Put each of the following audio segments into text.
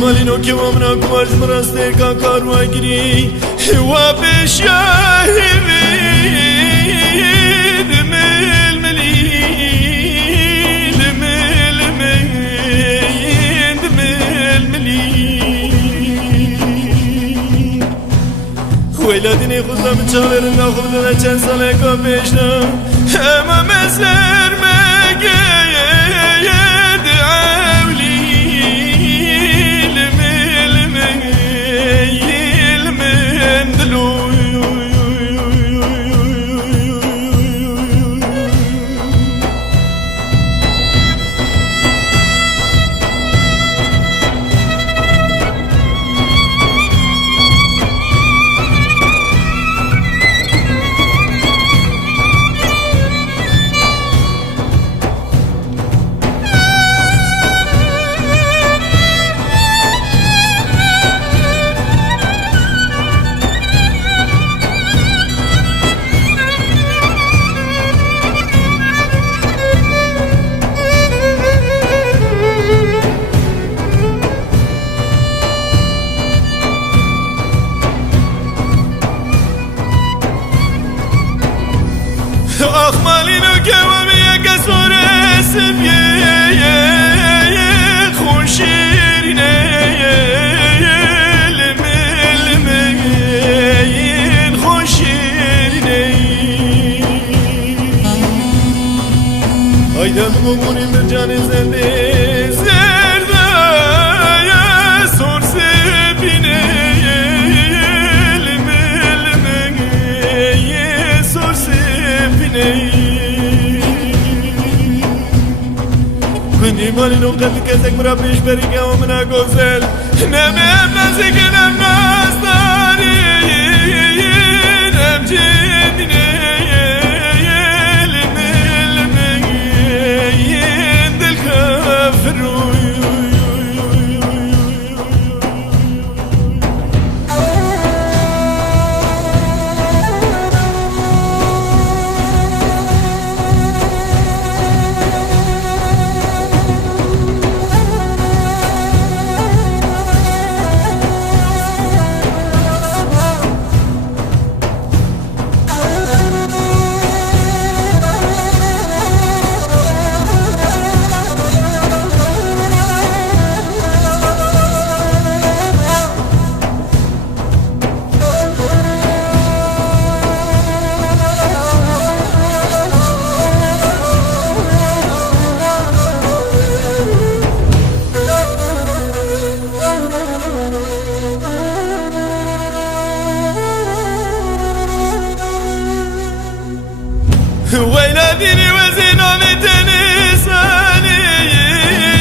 مالینو که وامنا کمارز مراسته کان کارو گیری و بشاهی دمل ملی دمل ملی ویلادینی خودم چالرن نخودم چند ساله که پیشنم اما مزر مگید عولی لمن دلو آخ مالینو که ومی کسور سبیه خوشیرینه لمین خوشیرینه آیدم بمونیم در جان زنده زرده سور سبینه لمین سور سبینه quindi mali non cadi che sei pure a pisperi che ho una cosel ne me nasi che ne mastari ne mjendine del kafru ويلاديني وزينوني تنساني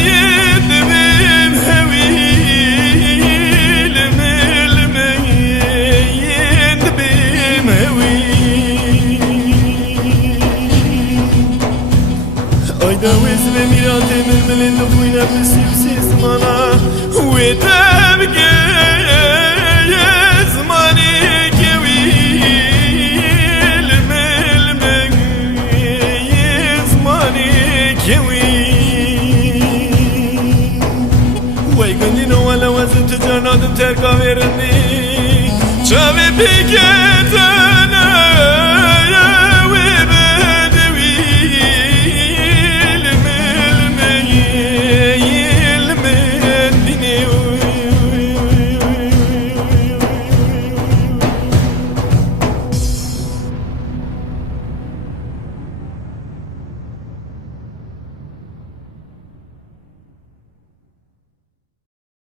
يدبين هوي يدبين هوي ايدا وزن ميراتي من ملين دفوينة بسيبسي زمانا ويتابقى زماني ولا وزن تجرنادم تركا ويرني شابي بيكتا